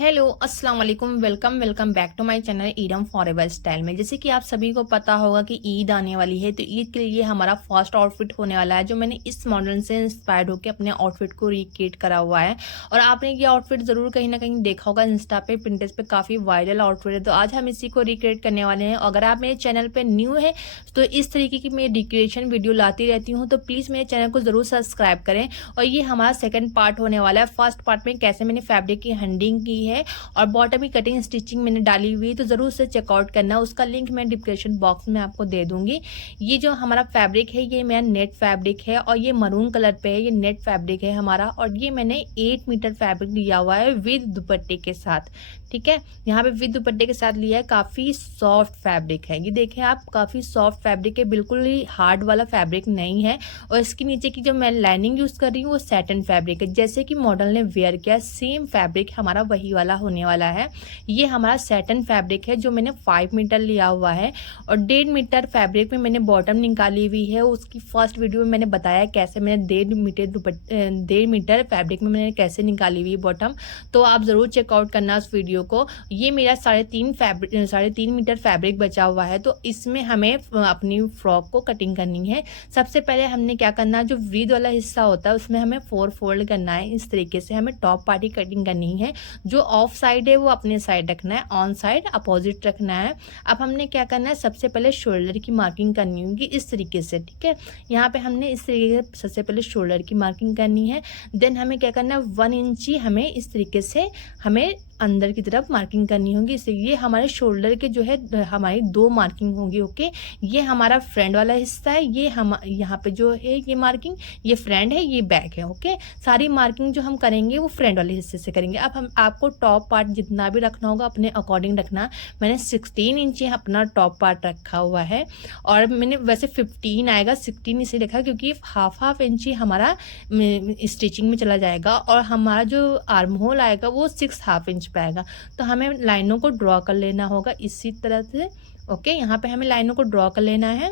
Hello अस्सलाम वालेकुम, welcome back to my channel ईडम फॉरएवर स्टाइल में। जैसे कि आप सभी को पता होगा कि ईद आने वाली है, तो ईद के लिए हमारा फर्स्ट आउटफिट होने वाला है, जो मैंने इस मॉडल से इंस्पायर्ड होकर अपने आउटफिट को रिक्रिएट करा हुआ है। और आपने ये आउटफिट ज़रूर कहीं ना कहीं देखा होगा, इंस्टा पे, पिंटरेस्ट पे काफ़ी वायरल आउटफिट है। तो आज हम इसी को रिक्रिएट करने वाले हैं। अगर आप मेरे चैनल पर न्यू है तो इस तरीके की मैं रिक्रिएशन वीडियो लाती रहती हूँ, तो प्लीज़ मेरे चैनल को ज़रूर सब्सक्राइब करें। और ये हमारा सेकेंड पार्ट होने वाला है। फर्स्ट पार्ट में कैसे मैंने फैब्रिक की हेंडिंग की है और बॉटम की कटिंग स्टिचिंग मैंने डाली हुई, तो जरूर से चेकआउट करना। उसका लिंक मैं डिस्क्रिप्शन बॉक्स में आपको दे दूंगी। ये जो हमारा फैब्रिक है, ये मेरा नेट फैब्रिक है और ये मरून कलर पे है। ये नेट फैब्रिक है हमारा, और ये मैंने 8 मीटर फैब्रिक लिया हुआ है विद दुपट्टे के साथ। ठीक है, यहाँ पे विद दुपट्टे के साथ लिया है। काफी सॉफ्ट फैब्रिक है, ये देखें आप, काफी सॉफ्ट फैब्रिक है, बिल्कुल ही हार्ड वाला फैब्रिक नहीं है। और इसके नीचे की जो मैं लाइनिंग यूज कर रही हूँ वो सैटिन फैब्रिक है। जैसे कि मॉडल ने वेयर किया, सेम फैब्रिक हमारा वही वाला होने वाला है। ये हमारा सैटिन फैब्रिक है, जो मैंने 5 मीटर लिया हुआ है। और 1.5 मीटर फैब्रिक में मैंने बॉटम निकाली हुई है। उसकी फर्स्ट वीडियो में मैंने बताया कैसे मैंने 1.5 मीटर फैब्रिक में मैंने कैसे निकाली हुई बॉटम, तो आप जरूर चेकआउट करना उस वीडियो को। ये मेरा 3.5 मीटर फैब्रिक बचा हुआ है, तो इसमें हमें अपनी फ्रॉक को कटिंग करनी है। सबसे पहले हमने क्या करना है, जो ब्रीद वाला हिस्सा होता है उसमें हमें 4 फोल्ड करना है। इस तरीके से हमें टॉप पार्ट की कटिंग करनी है। जो ऑफ साइड है वो अपने साइड रखना है, ऑन साइड अपोजिट रखना है। अब हमने क्या करना है, सबसे पहले शोल्डर की मार्किंग करनी होगी इस तरीके से। ठीक है, यहाँ पे हमने इस तरीके से सबसे पहले शोल्डर की मार्किंग करनी है। देन हमें क्या करना है, 1 इंची हमें इस तरीके से हमें अंदर की तरफ मार्किंग करनी होगी। इससे ये हमारे शोल्डर के जो है हमारी 2 मार्किंग होगी। ओके, ये हमारा फ्रंट वाला हिस्सा है, ये हम यहाँ पे जो है ये मार्किंग, ये फ्रंट है, ये बैक है। ओके, सारी मार्किंग जो हम करेंगे वो फ्रंट वाले हिस्से से करेंगे। अब हम आपको टॉप पार्ट जितना भी रखना होगा अपने अकॉर्डिंग रखना। मैंने 16 इंच अपना टॉप पार्ट रखा हुआ है, और मैंने वैसे 15 आएगा, 16 इसे रखा क्योंकि हाफ इंच हमारा स्टिचिंग में चला जाएगा, और हमारा जो आर्म होल आएगा वो 6 हाफ इंच पे आएगा। तो हमें लाइनों को ड्रॉ कर लेना होगा इसी तरह से। ओके, यहाँ पे हमें लाइनों को ड्रॉ कर लेना है।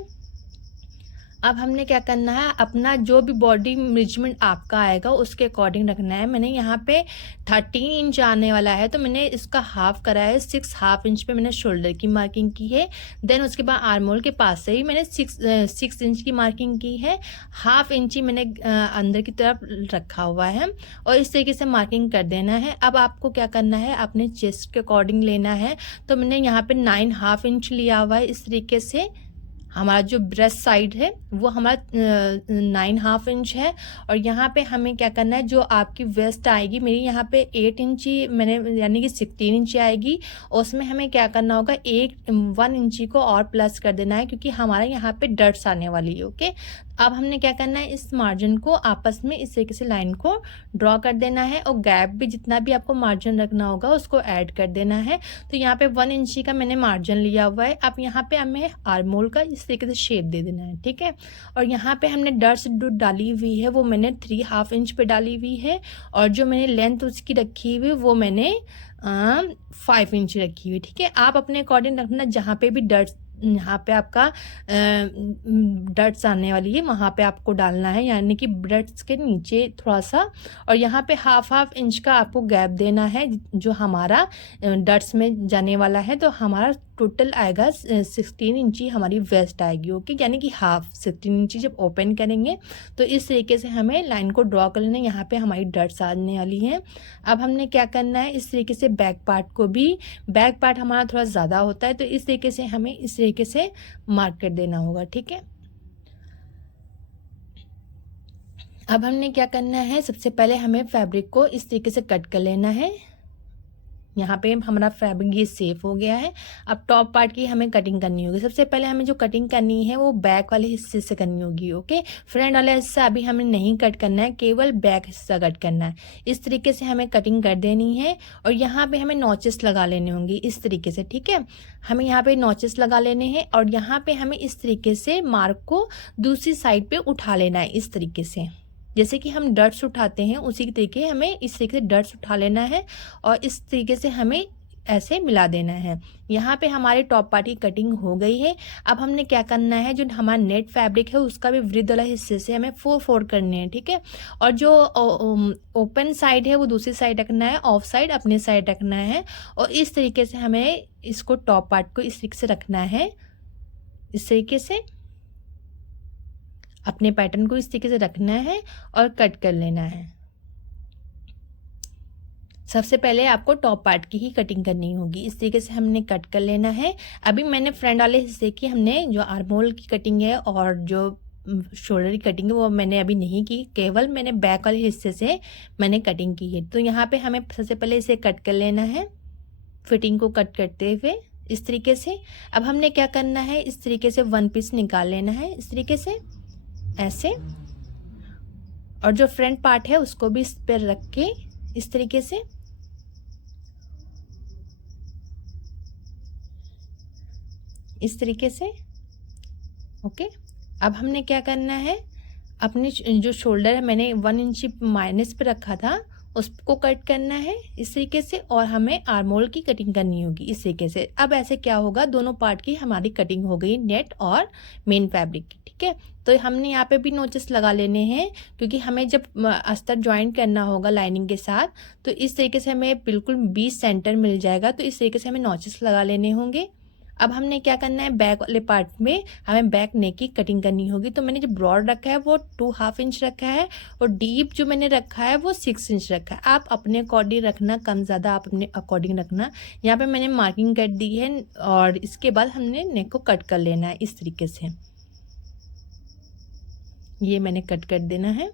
अब हमने क्या करना है, अपना जो भी बॉडी मेजरमेंट आपका आएगा उसके अकॉर्डिंग रखना है। मैंने यहाँ पे 13 इंच आने वाला है, तो मैंने इसका हाफ करा है। 6 हाफ इंच पे मैंने शोल्डर की मार्किंग की है। देन उसके बाद आर्म होल के पास से ही मैंने 6 इंच की मार्किंग की है। हाफ इंच ही मैंने अंदर की तरफ रखा हुआ है, और इस तरीके से मार्किंग कर देना है। अब आपको क्या करना है, अपने चेस्ट के अकॉर्डिंग लेना है। तो मैंने यहाँ पे 9 हाफ इंच लिया हुआ है। इस तरीके से हमारा जो ब्रेस्ट साइड है वो हमारा 9 हाफ इंच है। और यहाँ पे हमें क्या करना है, जो आपकी वेस्ट आएगी, मेरी यहाँ पे 8 इंची मैंने, यानी कि 16 इंची आएगी। और उसमें हमें क्या करना होगा, 1 इंची को और प्लस कर देना है, क्योंकि हमारा यहाँ पे डट्स आने वाली है। ओके, अब हमने क्या करना है, इस मार्जिन को आपस में इस तरीके से लाइन को ड्रॉ कर देना है, और गैप भी जितना भी आपको मार्जिन रखना होगा उसको ऐड कर देना है। तो यहाँ पे 1 इंची का मैंने मार्जिन लिया हुआ है। अब यहाँ पे हमें आर्म होल का इस तरीके से शेप दे देना है। ठीक है, और यहाँ पे हमने डट्स डाली हुई है, वो मैंने 3 हाफ इंच पे डाली हुई है। और जो मैंने लेंथ उसकी रखी हुई वो मैंने 5 इंच रखी हुई। ठीक है, आप अपने अकॉर्डिंग रखना। जहाँ पे भी डट्स, यहाँ पे आपका डट्स आने वाली है वहाँ पे आपको डालना है, यानी कि डट्स के नीचे थोड़ा सा। और यहाँ पे हाफ इंच का आपको गैप देना है, जो हमारा डट्स में जाने वाला है। तो हमारा टोटल आएगा 16 इंची हमारी वेस्ट आएगी। ओके, यानी कि हाफ 16 इंची जब ओपन करेंगे तो इस तरीके से हमें लाइन को ड्रॉ कर लेना है। यहाँ पे हमारी डट्स आने वाली है। अब हमने क्या करना है, इस तरीके से बैक पार्ट को भी, बैक पार्ट हमारा थोड़ा ज़्यादा होता है, तो इस तरीके से हमें इस तरीके से मार्क कर देना होगा। ठीक है, अब हमने क्या करना है, सबसे पहले हमें फैब्रिक को इस तरीके से कट कर लेना है। यहाँ पे हमारा फैब्रिक ये सेफ हो गया है। अब टॉप पार्ट की हमें कटिंग करनी होगी। सबसे पहले हमें जो कटिंग करनी है वो बैक वाले हिस्से से करनी होगी। ओके, फ्रंट वाला हिस्सा अभी हमें नहीं कट करना है, केवल बैक हिस्सा कट करना है। इस तरीके से हमें कटिंग कर देनी है, और यहाँ पे हमें नॉचेस लगा लेने होंगे इस तरीके से। ठीक है, हमें यहाँ पे नॉचेस लगा लेने हैं, और यहाँ पे हमें इस तरीके से मार्क को दूसरी साइड पे उठा लेना है इस तरीके से। जैसे कि हम डट्स उठाते हैं उसी के तरीके हमें इस तरीके से डट्स उठा लेना है, और इस तरीके से हमें ऐसे मिला देना है। यहाँ पे हमारी टॉप पार्ट की कटिंग हो गई है। अब हमने क्या करना है, जो हमारा नेट फैब्रिक है उसका भी वृद्ध वाला हिस्से से हमें 4 करने हैं, ठीक है। और जो ओपन साइड है वो दूसरी साइड रखना है, ऑफ साइड अपने साइड रखना है। और इस तरीके से हमें इसको टॉप पार्ट को इस तरीके से रखना है, इस तरीके से अपने पैटर्न को इस तरीके से रखना है और कट कर लेना है। सबसे पहले आपको टॉप पार्ट की ही कटिंग करनी होगी। इस तरीके से हमने कट कर लेना है। अभी मैंने फ्रंट वाले हिस्से की हमने जो आर्म होल की कटिंग है और जो शोल्डर की कटिंग है वो मैंने अभी नहीं की, केवल मैंने बैक वाले हिस्से से मैंने कटिंग की है। तो यहाँ पे हमें सबसे पहले इसे कट कर लेना है, फिटिंग को कट करते हुए इस तरीके से। अब हमने क्या करना है, इस तरीके से 1 पीस निकाल लेना है, इस तरीके से ऐसे। और जो फ्रंट पार्ट है उसको भी इस पर रख के इस तरीके से इस तरीके से ओके। अब हमने क्या करना है, अपने जो शोल्डर है मैंने 1 इंच माइनस पे रखा था उसको कट करना है इस तरीके से। और हमें आर्म होल की कटिंग करनी होगी इस तरीके से। अब ऐसे क्या होगा, दोनों पार्ट की हमारी कटिंग हो गई, नेट और मेन फैब्रिक की, ठीक है। तो हमने यहाँ पे भी नोचेस लगा लेने हैं, क्योंकि हमें जब अस्तर ज्वाइन करना होगा लाइनिंग के साथ तो इस तरीके से हमें बिल्कुल 20 सेंटर मिल जाएगा। तो इस तरीके से हमें नोचेस लगा लेने होंगे। अब हमने क्या करना है, बैक वाले पार्ट में हमें बैक नेक की कटिंग करनी होगी। तो मैंने जो ब्रॉड रखा है वो 2.5 इंच रखा है और डीप जो मैंने रखा है वो 6 इंच रखा है। आप अपने अकॉर्डिंग रखना, कम ज़्यादा आप अपने अकॉर्डिंग रखना। यहाँ पे मैंने मार्किंग कर दी है और इसके बाद हमने नेक को कट कर लेना है इस तरीके से। ये मैंने कट कर देना है।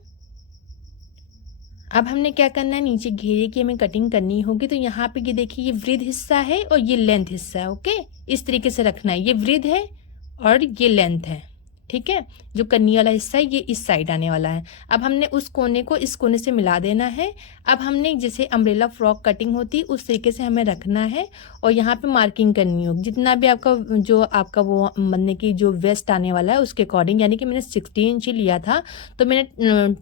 अब हमने क्या करना है, नीचे घेरे की हमें कटिंग करनी होगी। तो यहाँ पे ये देखिए, ये वृद्ध हिस्सा है और ये लेंथ हिस्सा है, ओके। इस तरीके से रखना है, ये वृद्ध है और ये लेंथ है, ठीक है। जो कन्नी वाला हिस्सा है ये इस साइड आने वाला है। अब हमने उस कोने को इस कोने से मिला देना है। अब हमने जैसे अम्ब्रेला फ्रॉक कटिंग होती है उस तरीके से हमें रखना है और यहाँ पे मार्किंग करनी होगी। जितना भी आपका वो बनने की जो वेस्ट आने वाला है उसके अकॉर्डिंग, यानी कि मैंने 16 इंच ही लिया था तो मैंने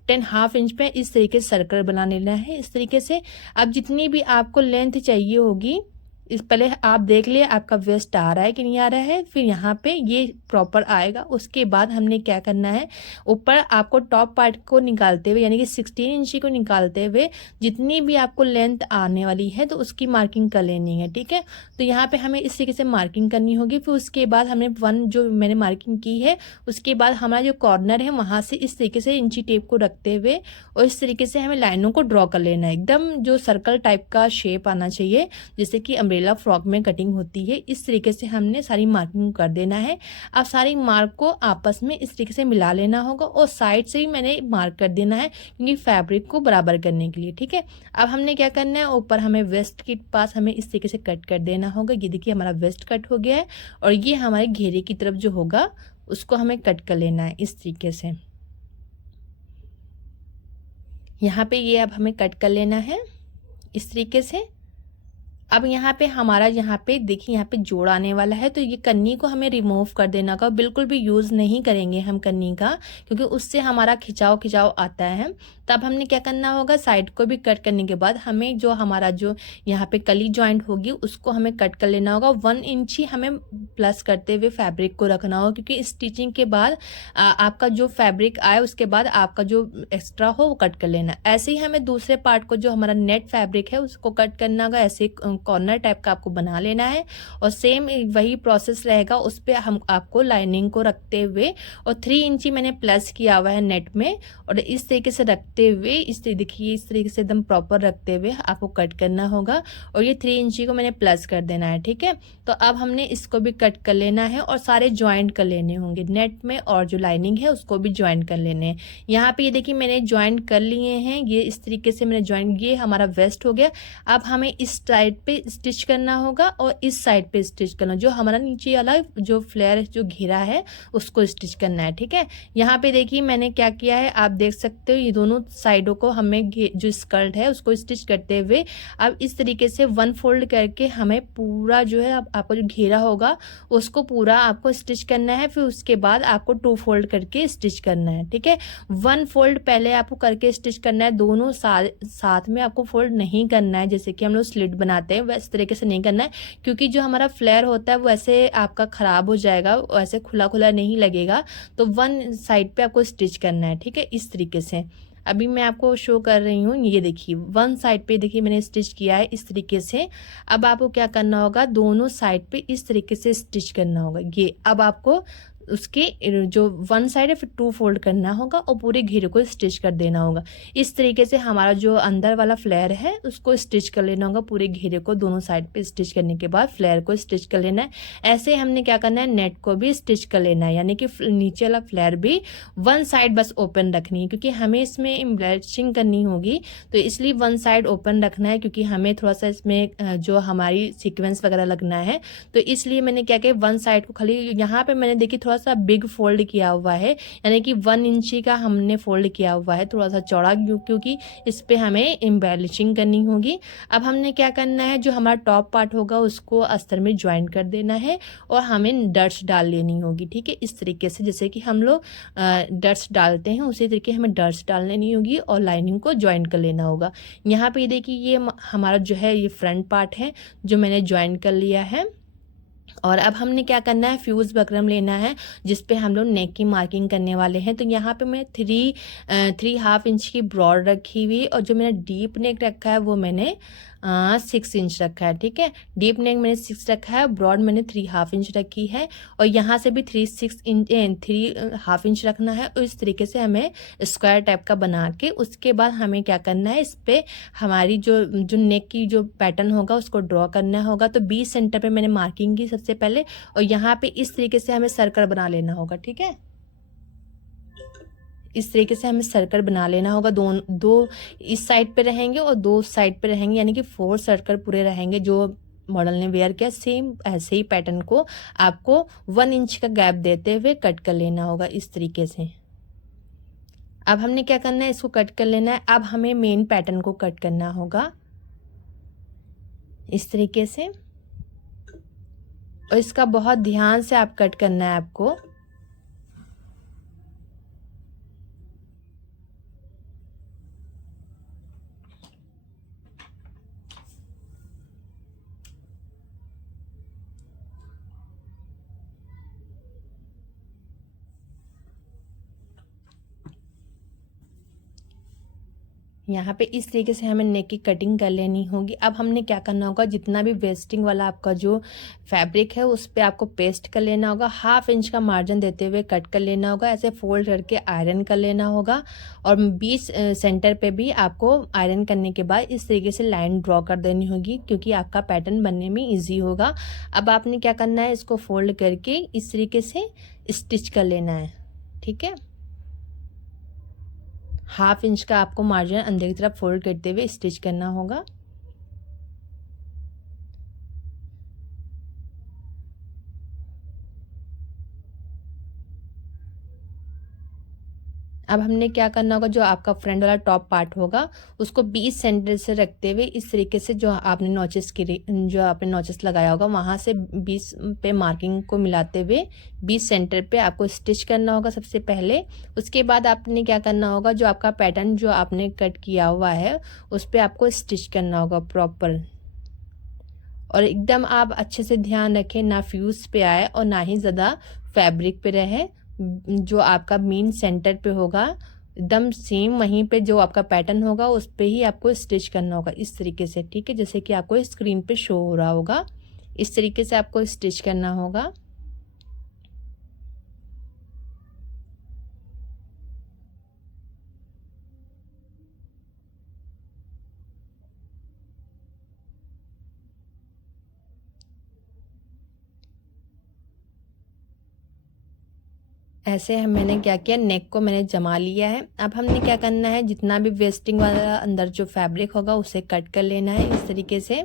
10.5 इंच पे इस तरीके से सर्कल बना लेना है इस तरीके से। अब जितनी भी आपको लेंथ चाहिए होगी, इस पहले आप देख लिए आपका वेस्ट आ रहा है कि नहीं आ रहा है, फिर यहाँ पे ये प्रॉपर आएगा। उसके बाद हमने क्या करना है, ऊपर आपको टॉप पार्ट को निकालते हुए यानी कि 16 इंची को निकालते हुए जितनी भी आपको लेंथ आने वाली है तो उसकी मार्किंग कर लेनी है, ठीक है। तो यहाँ पे हमें इस तरीके से मार्किंग करनी होगी। फिर उसके बाद हमने 1 जो मैंने मार्किंग की है उसके बाद हमारा जो कॉर्नर है वहाँ से इस तरीके से इंची टेप को रखते हुए और इस तरीके से हमें लाइनों को ड्रॉ कर लेना है। एकदम जो सर्कल टाइप का शेप आना चाहिए जैसे कि अम्ब्रेला फ्रॉक में कटिंग होती है, इस तरीके से हमने सारी मार्किंग कर देना है। अब सारी मार्क को आपस में इस तरीके से मिला लेना होगा और साइड से भी मैंने मार्क कर देना है क्योंकि फैब्रिक को बराबर करने के लिए, ठीक है। अब हमने क्या करना है, ऊपर हमें वेस्ट के पास हमें इस तरीके से कट कर देना होगा। ये देखिए हमारा वेस्ट कट हो गया है और ये हमारे घेरे की तरफ जो होगा उसको हमें कट कर लेना है इस तरीके से। यहाँ पे ये अब हमें कट कर लेना है इस तरीके से। अब यहाँ पे हमारा देखिए यहाँ पे जोड़ आने वाला है तो ये कन्नी को हमें रिमूव कर देना का, बिल्कुल भी यूज़ नहीं करेंगे हम कन्नी का क्योंकि उससे हमारा खिंचाव आता है। तब हमने क्या करना होगा, साइड को भी कट करने के बाद हमें जो हमारा जो यहाँ पे कली जॉइंट होगी उसको हमें कट कर लेना होगा। 1 इंच ही हमें प्लस करते हुए फैब्रिक को रखना होगा क्योंकि स्टिचिंग के बाद आपका जो फैब्रिक आए उसके बाद आपका जो एक्स्ट्रा हो वो कट कर लेना। ऐसे ही हमें दूसरे पार्ट को जो हमारा नेट फैब्रिक है उसको कट करना होगा, ऐसे कॉर्नर टाइप का आपको बना लेना है और सेम वही प्रोसेस रहेगा। उस पर हम आपको लाइनिंग को रखते हुए और 3 इंची मैंने प्लस किया हुआ है नेट में और इस तरीके से रखते हुए देखिए इस तरीके से एकदम प्रॉपर रखते हुए आपको कट करना होगा और ये 3 इंची को मैंने प्लस कर देना है, ठीक है। तो अब हमने इसको भी कट कर लेना है और सारे ज्वाइंट कर लेने होंगे नेट में और जो लाइनिंग है उसको भी ज्वाइंट कर लेने हैं। यहाँ पे ये देखिए मैंने ज्वाइंट कर लिए हैं, ये इस तरीके से मैंने ज्वाइंट, ये हमारा वेस्ट हो गया। अब हमें इस साइड पे स्टिच करना होगा और इस साइड पे स्टिच करना, जो हमारा नीचे वाला जो फ्लेयर जो घेरा है उसको स्टिच करना है, ठीक है। यहाँ पे देखिए मैंने क्या किया है, आप देख सकते हो ये दोनों साइडों को हमें जो स्कर्ट है उसको स्टिच करते हुए अब इस तरीके से 1 फोल्ड करके हमें पूरा जो है आपका जो घेरा होगा उसको पूरा आपको स्टिच करना है। फिर उसके बाद आपको 2 फोल्ड करके स्टिच करना है, ठीक है। 1 फोल्ड पहले आपको करके स्टिच करना है, दोनों साथ में आपको फोल्ड नहीं करना है जैसे कि हम लोग स्लिट बनाते करते हैं वैसे तरीके से नहीं करना है, क्योंकि जो हमारा फ्लेयर होता है वो ऐसे आपका ख़राब हो जाएगा, ऐसे खुला खुला नहीं लगेगा। तो वन साइड पे आपको स्टिच करना है, ठीक है, इस तरीके से। अभी मैं आपको शो कर रही हूँ, ये देखिए वन साइड पे देखिए मैंने स्टिच किया है इस तरीके से। अब आपको क्या करना होगा, दोनों साइड पे इस तरीके से स्टिच करना होगा। ये अब आपको उसके जो वन साइड है फिर टू फोल्ड करना होगा और पूरे घेरे को स्टिच कर देना होगा। इस तरीके से हमारा जो अंदर वाला फ्लेयर है उसको स्टिच कर लेना होगा। पूरे घेरे को दोनों साइड पे स्टिच करने के बाद फ्लेयर को स्टिच कर लेना है। ऐसे हमने क्या करना है, नेट को भी स्टिच कर लेना है, यानी कि नीचे वाला फ्लेयर भी वन साइड बस ओपन रखनी है, क्योंकि हमें इसमें एम्ब्रॉयडरिंग करनी होगी तो इसलिए वन साइड ओपन रखना है, क्योंकि हमें थोड़ा सा इसमें जो हमारी सीक्वेंस वगैरह लगना है। तो इसलिए मैंने क्या किया, वन साइड को खाली यहाँ पे मैंने देखी थोड़ा सा बिग फोल्ड किया हुआ है, यानी कि 1 इंची का हमने फोल्ड किया हुआ है, थोड़ा सा चौड़ा, क्योंकि इस पे हमें एम्बेलिशिंग करनी होगी। अब हमने क्या करना है, जो हमारा टॉप पार्ट होगा उसको अस्तर में ज्वाइन कर देना है और हमें डट्स डाल लेनी होगी, ठीक है, इस तरीके से जैसे कि हम लोग डट्स डालते हैं उसी तरीके हमें डट्स डाल लेनी होगी और लाइनिंग को ज्वाइन कर लेना होगा। यहाँ पे देखिए ये हमारा जो है ये फ्रंट पार्ट है जो मैंने ज्वाइन कर लिया है। और अब हमने क्या करना है, फ्यूज़ बकरम लेना है जिस पे हम लोग नेक की मार्किंग करने वाले हैं। तो यहाँ पे मैं 3.5 इंच की ब्रॉड रखी हुई और जो मैंने डीप नेक रखा है वो मैंने 6 इंच रखा है, ठीक है। डीप नेक मैंने 6 रखा है, ब्रॉड मैंने 3.5 इंच रखी है और यहाँ से भी 3.5 इंच रखना है। और इस तरीके से हमें स्क्वायर टाइप का बना के उसके बाद हमें क्या करना है, इस पे हमारी जो नेक की जो पैटर्न होगा उसको ड्रॉ करना होगा। तो 20 सेंटर पे मैंने मार्किंग की सबसे पहले और यहाँ पे इस तरीके से हमें सर्कल बना लेना होगा, ठीक है। इस तरीके से हमें सर्कल बना लेना होगा। दो इस साइड पे रहेंगे और 2 साइड पे रहेंगे, यानी कि 4 सर्कल पूरे रहेंगे जो मॉडल ने वेयर किया। सेम ऐसे ही पैटर्न को आपको 1 इंच का गैप देते हुए कट कर लेना होगा इस तरीके से। अब हमने क्या करना है, इसको कट कर लेना है। अब हमें मेन पैटर्न को कट करना होगा इस तरीके से और इसका बहुत ध्यान से आप कट करना है आपको। यहाँ पे इस तरीके से हमें नेक की कटिंग कर लेनी होगी। अब हमने क्या करना होगा, जितना भी वेस्टिंग वाला आपका जो फैब्रिक है उस पे आपको पेस्ट कर लेना होगा। 1/2 इंच का मार्जिन देते हुए कट कर लेना होगा, ऐसे फोल्ड करके आयरन कर लेना होगा। और 20 सेंटर पे भी आपको आयरन करने के बाद इस तरीके से लाइन ड्रॉ कर देनी होगी, क्योंकि आपका पैटर्न बनने में ईजी होगा। अब आपने क्या करना है, इसको फोल्ड करके इस तरीके से स्टिच कर लेना है, ठीक है। 1/2 इंच का आपको मार्जिन अंदर की तरफ फोल्ड करते हुए स्टिच करना होगा। अब हमने क्या करना होगा, जो आपका फ्रंट वाला टॉप पार्ट होगा उसको 20 सेंटर से रखते हुए इस तरीके से जो आपने नॉचेस लगाया होगा वहां से 20 पे मार्किंग को मिलाते हुए 20 सेंटर पे आपको स्टिच करना होगा सबसे पहले। उसके बाद आपने क्या करना होगा, जो आपका पैटर्न जो आपने कट किया हुआ है उस पर आपको स्टिच करना होगा प्रॉपर। और एकदम आप अच्छे से ध्यान रखें, ना फ्यूज पे आए और ना ही ज़्यादा फैब्रिक पे रहे। जो आपका मेन सेंटर पे होगा एकदम सेम वहीं पे जो आपका पैटर्न होगा उस पे ही आपको स्टिच करना होगा इस तरीके से, ठीक है, जैसे कि आपको स्क्रीन पे शो हो रहा होगा। इस तरीके से आपको स्टिच करना होगा। ऐसे मैंने क्या किया, नेक को मैंने जमा लिया है। अब हमने क्या करना है, जितना भी वेस्टिंग वाला अंदर जो फैब्रिक होगा उसे कट कर लेना है इस तरीके से,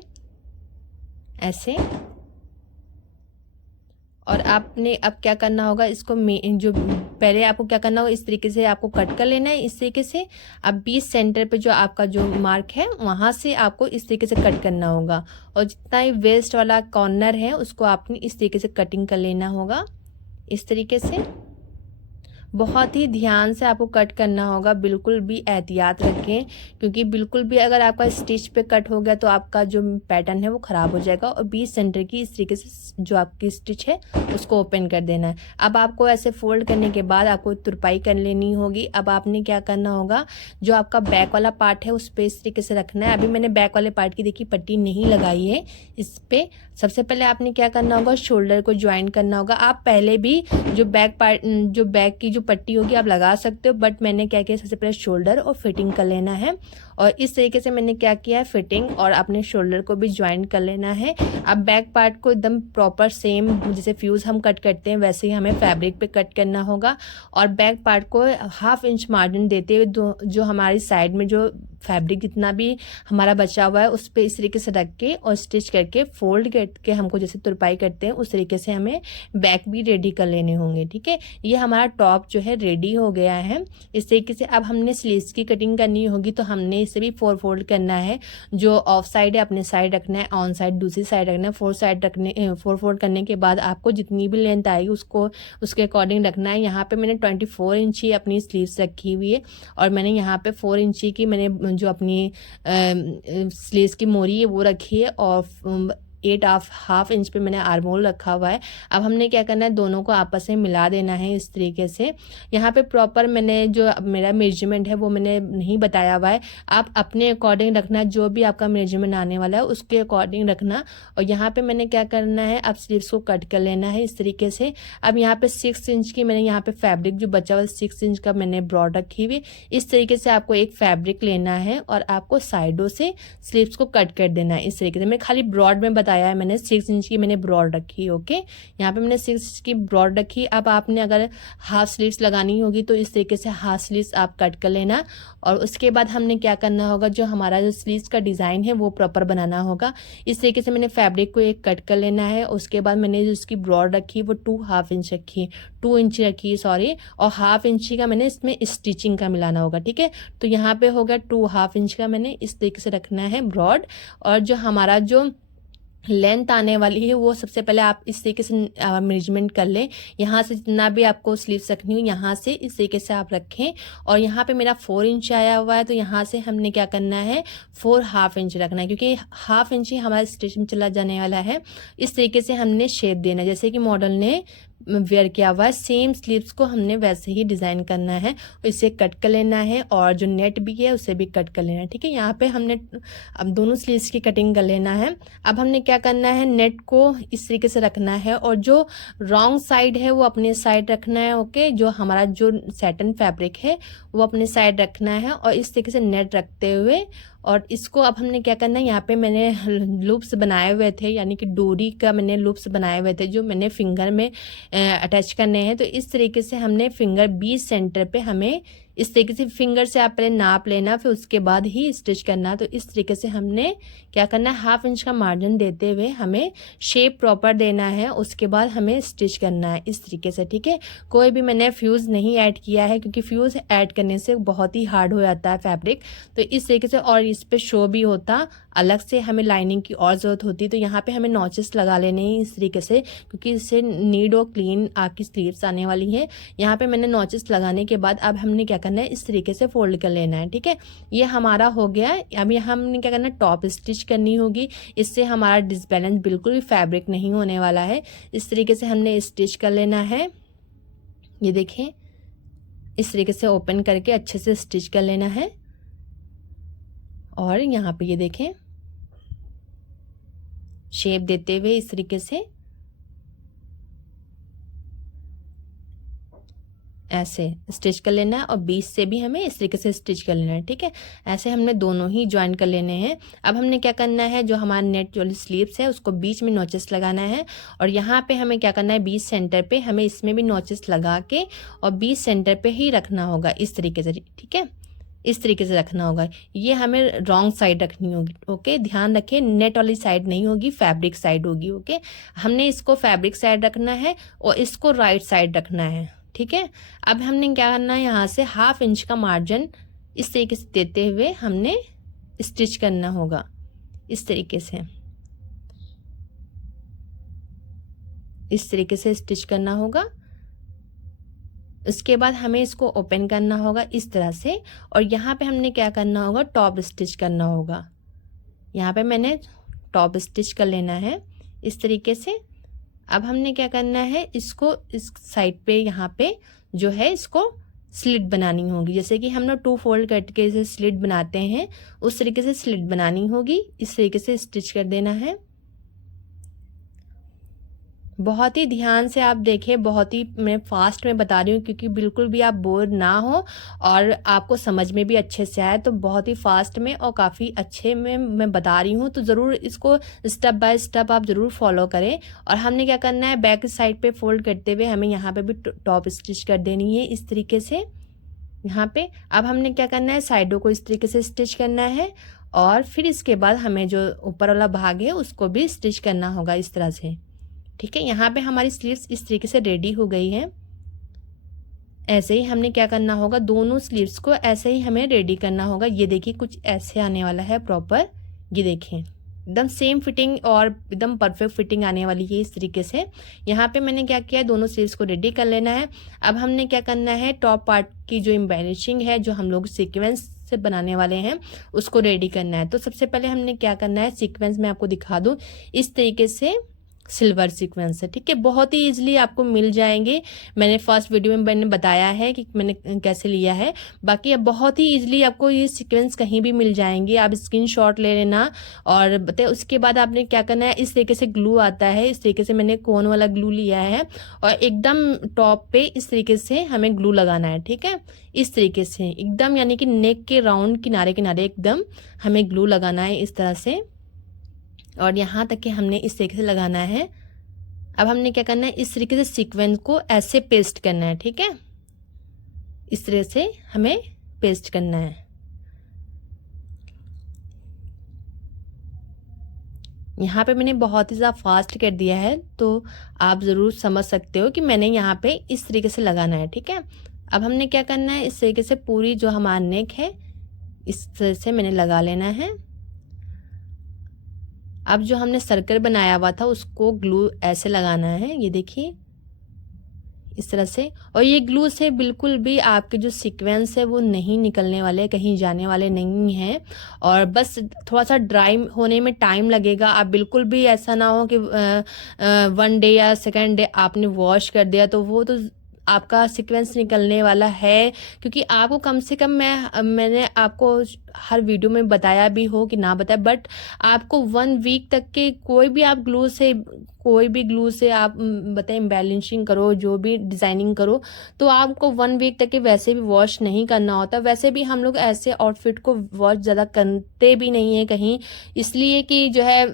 ऐसे। और आपने अब क्या करना होगा, इसको जो पहले आपको क्या करना होगा, इस तरीके से आपको कट कर लेना है इस तरीके से। अब 20 सेंटर पे जो आपका जो मार्क है वहाँ से आपको इस तरीके से कट करना होगा और जितना ही वेस्ट वाला कॉर्नर है उसको आपने इस तरीके से कटिंग कर लेना होगा इस तरीके से। बहुत ही ध्यान से आपको कट करना होगा, बिल्कुल भी एहतियात रखें, क्योंकि बिल्कुल भी अगर आपका स्टिच पे कट हो गया तो आपका जो पैटर्न है वो ख़राब हो जाएगा। और बीच सेंटर की इस तरीके से जो आपकी स्टिच है उसको ओपन कर देना है। अब आपको ऐसे फोल्ड करने के बाद आपको तुरपाई कर लेनी होगी। अब आपने क्या करना होगा, जो आपका बैक वाला पार्ट है उस पर इस तरीके से रखना है। अभी मैंने बैक वाले पार्ट की देखिए पट्टी नहीं लगाई है इस पे। सबसे पहले आपने क्या करना होगा, शोल्डर को ज्वाइन करना होगा। आप पहले भी जो बैक की जो पट्टी होगी आप लगा सकते हो, बट मैंने क्या किया, सबसे पहले शोल्डर और फिटिंग कर लेना है। और इस तरीके से मैंने क्या किया है, फिटिंग और अपने शोल्डर को भी ज्वाइन कर लेना है। अब बैक पार्ट को एकदम प्रॉपर सेम जैसे फ्यूज़ हम कट करते हैं वैसे ही हमें फैब्रिक पे कट करना होगा। और बैक पार्ट को 1/2 इंच मार्जिन देते हुए जो हमारी साइड में जो फैब्रिक जितना भी हमारा बचा हुआ है उस पर इस तरीके से रख के और स्टिच करके फोल्ड करके हमको जैसे तुरपाई करते हैं उस तरीके से हमें बैक भी रेडी कर लेने होंगे। ठीक है, ये हमारा टॉप जो है रेडी हो गया है। इस तरीके से अब हमने स्लीव्स की कटिंग करनी होगी, तो हमने इसे भी 4 फोल्ड करना है। जो ऑफ साइड है अपने साइड रखना है, ऑन साइड दूसरी साइड रखना है। 4 फोल्ड करने के बाद आपको जितनी भी लेंथ आएगी उसको उसके अकॉर्डिंग रखना है। यहाँ पे मैंने 24 इंच ही अपनी स्लीव्स रखी हुई है, और मैंने यहाँ पे 4 इंची की मैंने जो अपनी स्लीव्स की मोरी है वो रखी है, और 8.5 इंच पे मैंने आर्मोल रखा हुआ है। अब हमने क्या करना है, दोनों को आपस में मिला देना है इस तरीके से। यहाँ पे प्रॉपर मैंने जो मेरा मेजरमेंट है वो मैंने नहीं बताया हुआ है, आप अपने अकॉर्डिंग रखना, जो भी आपका मेजरमेंट आने वाला है उसके अकॉर्डिंग रखना। और यहाँ पे मैंने क्या करना है, अब स्लीव्स को कट कर लेना है इस तरीके से। अब यहाँ पे 6 इंच की मैंने यहाँ पे फैब्रिक जो बचा हुआ 6 इंच का मैंने ब्रॉड रखी हुई। इस तरीके से आपको एक फैब्रिक लेना है और आपको साइडों से स्लीव्स को कट कर देना है इस तरीके से। मैं खाली ब्रॉड में बताया है, मैंने 6 इंच की मैंने ब्रॉड रखी। ओके, यहाँ पे मैंने 6 इंच की ब्रॉड रखी। अब आपने अगर हाफ स्लीव्स लगानी होगी तो इस तरीके से हाफ स्लीव्स आप कट कर लेना। और उसके बाद हमने क्या करना होगा, जो हमारा जो स्लीव्स का डिज़ाइन है वो प्रॉपर बनाना होगा। इस तरीके से मैंने फैब्रिक को एक कट कर लेना है। उसके बाद मैंने जो इसकी ब्रॉड रखी वो 2.5 इंच रखी है, 2 इंच रखी है सॉरी, और 1/2 इंची का मैंने इसमें स्टिचिंग का मिलाना होगा। ठीक है, तो यहाँ पे होगा 2.5 इंच का मैंने इस तरीके से रखना है ब्रॉड। और जो हमारा जो लेंथ आने वाली है वो सबसे पहले आप इस तरीके से मेजरमेंट कर लें। यहाँ से जितना भी आपको स्लीव्स रखनी हो यहाँ से इस तरीके से आप रखें। और यहाँ पे मेरा 4 इंच आया हुआ है, तो यहाँ से हमने क्या करना है, 4.5 इंच रखना है, क्योंकि 1/2 इंच ही हमारा स्टिच में चला जाने वाला है। इस तरीके से हमने शेप देना है, जैसे कि मॉडल ने वेयर किया हुआ है सेम स्लीव्स को हमने वैसे ही डिज़ाइन करना है। इसे कट कर लेना है, और जो नेट भी है उसे भी कट कर लेना है। ठीक है, यहाँ पे हमने अब दोनों स्लीव्स की कटिंग कर लेना है। अब हमने क्या करना है, नेट को इस तरीके से रखना है, और जो रॉन्ग साइड है वो अपने साइड रखना है। ओके, जो हमारा जो सैटिन फैब्रिक है वो अपने साइड रखना है, और इस तरीके से नेट रखते हुए। और इसको अब हमने क्या करना है, यहाँ पे मैंने लूप्स बनाए हुए थे, यानी कि डोरी का मैंने लूप्स बनाए हुए थे जो मैंने फिंगर में अटैच करने हैं। तो इस तरीके से हमने फिंगर 20 सेंटर पे हमें इस तरीके से फिंगर से आप पहले नाप लेना, फिर उसके बाद ही स्टिच करना। तो इस तरीके से हमने क्या करना है, 1/2 इंच का मार्जिन देते हुए हमें शेप प्रॉपर देना है, उसके बाद हमें स्टिच करना है इस तरीके से। ठीक है, कोई भी मैंने फ्यूज़ नहीं ऐड किया है, क्योंकि फ्यूज़ ऐड करने से बहुत ही हार्ड हो जाता है फैब्रिक। तो इस तरीके से, और इस पे शो भी होता, अलग से हमें लाइनिंग की और ज़रूरत होती। तो यहाँ पे हमें नॉचेस लगा लेने हैं इस तरीके से, क्योंकि इससे नीट और क्लीन आपकी स्लीव्स आने वाली है। यहाँ पे मैंने नॉचेस लगाने के बाद अब हमने क्या करना है, इस तरीके से फोल्ड कर लेना है। ठीक है, ये हमारा हो गया। अब यहाँ हमने क्या करना है, टॉप स्टिच करनी होगी, इससे हमारा डिसबैलेंस बिल्कुल भी फैब्रिक नहीं होने वाला है। इस तरीके से हमने स्टिच कर लेना है। ये देखें, इस तरीके से ओपन करके अच्छे से स्टिच कर लेना है। और यहाँ पे ये देखें, शेप देते हुए इस तरीके से ऐसे स्टिच कर लेना है, और बीच से भी हमें इस तरीके से स्टिच कर लेना है। ठीक है, ऐसे हमने दोनों ही ज्वाइन कर लेने हैं। अब हमने क्या करना है, जो हमारा नेट वाली स्लीव्स है उसको बीच में नोचेस लगाना है, और यहाँ पे हमें क्या करना है, बीच सेंटर पे हमें इसमें भी नोचेस लगा के और बीच सेंटर पे ही रखना होगा इस तरीके से। ठीक है, इस तरीके से रखना होगा। ये हमें रॉन्ग साइड रखनी होगी। ओके, ध्यान रखें, नेट वाली साइड नहीं होगी, फैब्रिक साइड होगी। ओके, हमने इसको फैब्रिक साइड रखना है और इसको राइट साइड रखना है। ठीक है, अब हमने क्या करना है, यहाँ से 1/2 इंच का मार्जिन इस तरीके से देते हुए हमने स्टिच करना होगा इस तरीके से। इस तरीके से स्टिच करना होगा। उसके बाद हमें इसको ओपन करना होगा इस तरह से, और यहाँ पे हमने क्या करना होगा, टॉप स्टिच करना होगा। यहाँ पे मैंने टॉप स्टिच कर लेना है इस तरीके से। अब हमने क्या करना है, इसको इस साइड पे यहाँ पे जो है इसको स्लिट बनानी होगी, जैसे कि हम लोग 2 फोल्ड करके इसे स्लिट बनाते हैं उस तरीके से स्लिट बनानी होगी। इस तरीके से स्टिच कर देना है। बहुत ही ध्यान से आप देखें, बहुत ही मैं फास्ट में बता रही हूँ क्योंकि बिल्कुल भी आप बोर ना हो और आपको समझ में भी अच्छे से आए, तो बहुत ही फास्ट में और काफ़ी अच्छे में मैं बता रही हूँ, तो ज़रूर इसको स्टेप बाय स्टेप आप ज़रूर फॉलो करें। और हमने क्या करना है, बैक साइड पे फोल्ड करते हुए हमें यहाँ पे भी टॉप स्टिच कर देनी है इस तरीके से यहाँ पे। अब हमने क्या करना है, साइडों को इस तरीके से स्टिच करना है, और फिर इसके बाद हमें जो ऊपर वाला भाग है उसको भी स्टिच करना होगा इस तरह से। ठीक है, यहाँ पे हमारी स्लीव्स इस तरीके से रेडी हो गई है। ऐसे ही हमने क्या करना होगा, दोनों स्लीव्स को ऐसे ही हमें रेडी करना होगा। ये देखिए कुछ ऐसे आने वाला है प्रॉपर, ये देखें एकदम सेम फिटिंग और एकदम परफेक्ट फिटिंग आने वाली है इस तरीके से। यहाँ पे मैंने क्या किया है, दोनों स्लीव्स को रेडी कर लेना है। अब हमने क्या करना है, टॉप पार्ट की जो एम्बेलिशिंग है, जो हम लोग सीक्वेंस से बनाने वाले हैं, उसको रेडी करना है। तो सबसे पहले हमने क्या करना है, सीक्वेंस में आपको दिखा दूँ, इस तरीके से सिल्वर सीक्वेंस है। ठीक है, बहुत ही इजीली आपको मिल जाएंगे। मैंने फर्स्ट वीडियो में मैंने बताया है कि मैंने कैसे लिया है। बाकी अब बहुत ही इजीली आपको ये सीक्वेंस कहीं भी मिल जाएंगे। आप स्क्रीनशॉट ले लेना और बताए। उसके बाद आपने क्या करना है, इस तरीके से ग्लू आता है, इस तरीके से मैंने कोन वाला ग्लू लिया है और एकदम टॉप पे इस तरीके से हमें ग्लू लगाना है। ठीक है, इस तरीके से एकदम, यानी कि नेक के राउंड किनारे किनारे एकदम हमें ग्लू लगाना है इस तरह से, और यहाँ तक कि हमने इस तरीके से लगाना है। अब हमने क्या करना है, इस तरीके से सीक्वेंस को ऐसे पेस्ट करना है। ठीक है, इस तरह से हमें पेस्ट करना है। यहाँ पे मैंने बहुत ही ज़्यादा फास्ट कर दिया है, तो आप ज़रूर समझ सकते हो कि मैंने यहाँ पे इस तरीके से लगाना है। ठीक है, अब हमने क्या करना है, इस तरीके से पूरी जो हमारा नेक है इस तरह से मैंने लगा लेना है। अब जो हमने सर्कल बनाया हुआ था उसको ग्लू ऐसे लगाना है, ये देखिए इस तरह से। और ये ग्लू से बिल्कुल भी आपके जो सीक्वेंस है वो नहीं निकलने वाले, कहीं जाने वाले नहीं हैं। और बस थोड़ा सा ड्राई होने में टाइम लगेगा। आप बिल्कुल भी ऐसा ना हो कि 1 डे या 2nd डे आपने वॉश कर दिया तो वो तो आपका सीक्वेंस निकलने वाला है। क्योंकि आपको कम से कम मैंने आपको हर वीडियो में बताया भी हो कि ना बताया, बट आपको 1 वीक तक के कोई भी ग्लू से आप बताएं एम्बेलिशिंग करो, जो भी डिज़ाइनिंग करो, तो आपको 1 वीक तक के वैसे भी वॉश नहीं करना होता। वैसे भी हम लोग ऐसे आउटफिट को वॉश ज़्यादा करते भी नहीं है कहीं, इसलिए कि जो है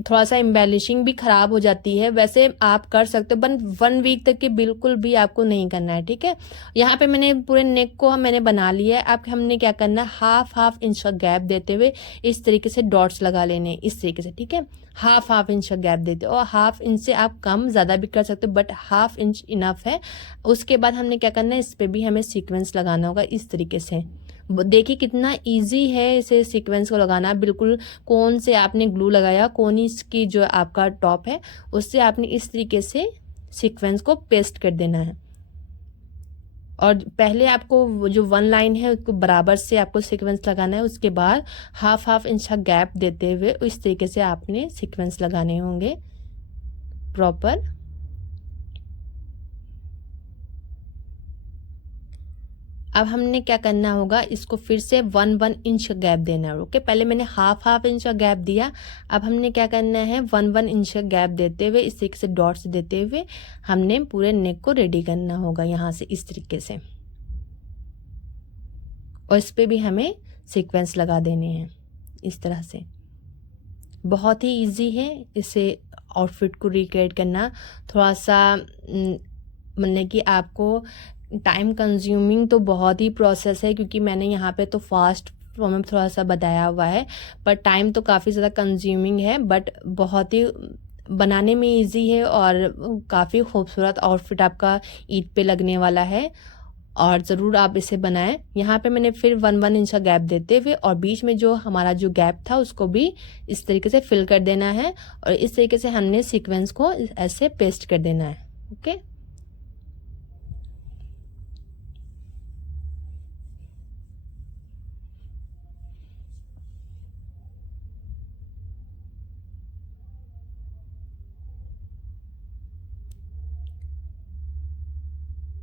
थोड़ा सा एम्बेलिशिंग भी खराब हो जाती है। वैसे आप कर सकते हो, बट 1 वीक तक के बिल्कुल भी आपको नहीं करना है। ठीक है, यहाँ पे मैंने पूरे नेक को मैंने बना लिया है। अब हमने क्या करना है, हाफ इंच का गैप देते हुए इस तरीके से डॉट्स लगा लेने इस तरीके से। ठीक है, हाफ इंच का गैप देते हो, और हाफ इंच से आप कम ज़्यादा भी कर सकते हो, बट हाफ इंच इनफ है। उसके बाद हमने क्या करना है, इस पर भी हमें सीक्वेंस लगाना होगा इस तरीके से। देखिए कितना इजी है इसे सीक्वेंस को लगाना। बिल्कुल कोन से आपने ग्लू लगाया, कोनिस की जो आपका टॉप है उससे आपने इस तरीके से सीक्वेंस को पेस्ट कर देना है। और पहले आपको जो 1 लाइन है उसको बराबर से आपको सीक्वेंस लगाना है। उसके बाद हाफ इंच का गैप देते हुए इस तरीके से आपने सीक्वेंस लगाने होंगे प्रॉपर। अब हमने क्या करना होगा, इसको फिर से 1 इंच का गैप देना है। ओके, पहले मैंने हाफ इंच का गैप दिया, अब हमने क्या करना है 1 इंच का गैप देते हुए इस तरीके से डॉट्स देते हुए हमने पूरे नेक को रेडी करना होगा यहाँ से इस तरीके से। और इस पे भी हमें सीक्वेंस लगा देने हैं इस तरह से। बहुत ही इजी है इसे आउटफिट को रिक्रिएट करना। थोड़ा सा मतलब कि आपको टाइम कंज्यूमिंग तो बहुत ही प्रोसेस है, क्योंकि मैंने यहाँ पे तो फास्ट फॉर्म में थोड़ा सा बताया हुआ है, पर टाइम तो काफ़ी ज़्यादा कंज्यूमिंग है, बट बहुत ही बनाने में इजी है और काफ़ी खूबसूरत आउटफिट आपका ईद पे लगने वाला है। और ज़रूर आप इसे बनाएं। यहाँ पे मैंने फिर 1 इंच का गैप देते हुए और बीच में जो हमारा जो गैप था उसको भी इस तरीके से फिल कर देना है, और इस तरीके से हमने सीक्वेंस को ऐसे पेस्ट कर देना है। ओके,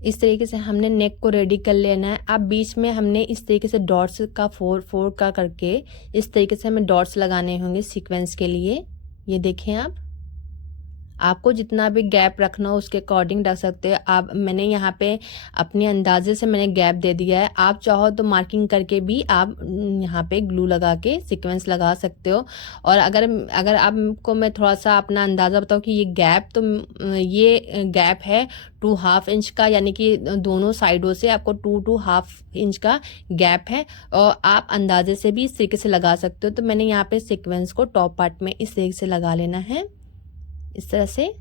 इस तरीके से हमने नेक को रेडी कर लेना है। अब बीच में हमने इस तरीके से डॉट्स का फोर का करके इस तरीके से हमें डॉट्स लगाने होंगे सीक्वेंस के लिए। ये देखें आपको जितना भी गैप रखना हो उसके अकॉर्डिंग रख सकते हो आप। मैंने यहाँ पे अपने अंदाजे से मैंने गैप दे दिया है। आप चाहो तो मार्किंग करके भी आप यहाँ पे ग्लू लगा के सीक्वेंस लगा सकते हो। और अगर आपको मैं थोड़ा सा अपना अंदाज़ा बताऊँ कि ये गैप, तो ये गैप है 2.5 इंच का, यानी कि दोनों साइडों से आपको 2.5 इंच का गैप है। और आप अंदाजे से भी इस तरीके से लगा सकते हो। तो मैंने यहाँ पे सीक्वेंस को टॉप पार्ट में इस तरीके से लगा लेना है, इस तरह से।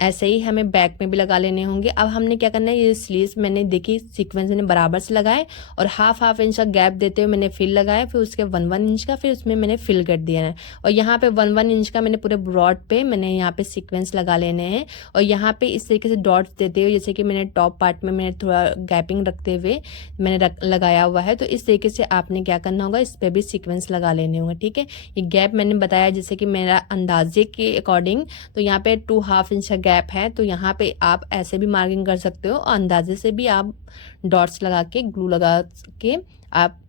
ऐसे ही हमें बैक में भी लगा लेने होंगे। अब हमने क्या करना है, ये स्लीव्स मैंने देखी सीक्वेंस मैंने बराबर से लगाए और हाफ इंच का गैप देते हुए मैंने फिल लगाया, फिर उसके 1 इंच का, फिर उसमें मैंने फिल कर दिया है। और यहाँ पे 1 इंच का मैंने पूरे ब्रॉड पे मैंने यहाँ पे सीक्वेंस लगा लेने हैं। और यहाँ पे इस तरीके से डॉट्स देते हुए, जैसे कि मैंने टॉप पार्ट में मैंने थोड़ा गैपिंग रखते हुए मैंने लगाया हुआ है, तो इस तरीके से आपने क्या करना होगा, इस पर भी सीक्वेंस लगा लेने होंगे। ठीक है, ये गैप मैंने बताया जैसे कि मेरा अंदाजे के अकॉर्डिंग, तो यहाँ पे 2.5 इंच का गैप है, तो यहाँ पे आप ऐसे भी मार्किंग कर सकते हो और अंदाजे से भी आप डॉट्स लगा के ग्लू लगा के आप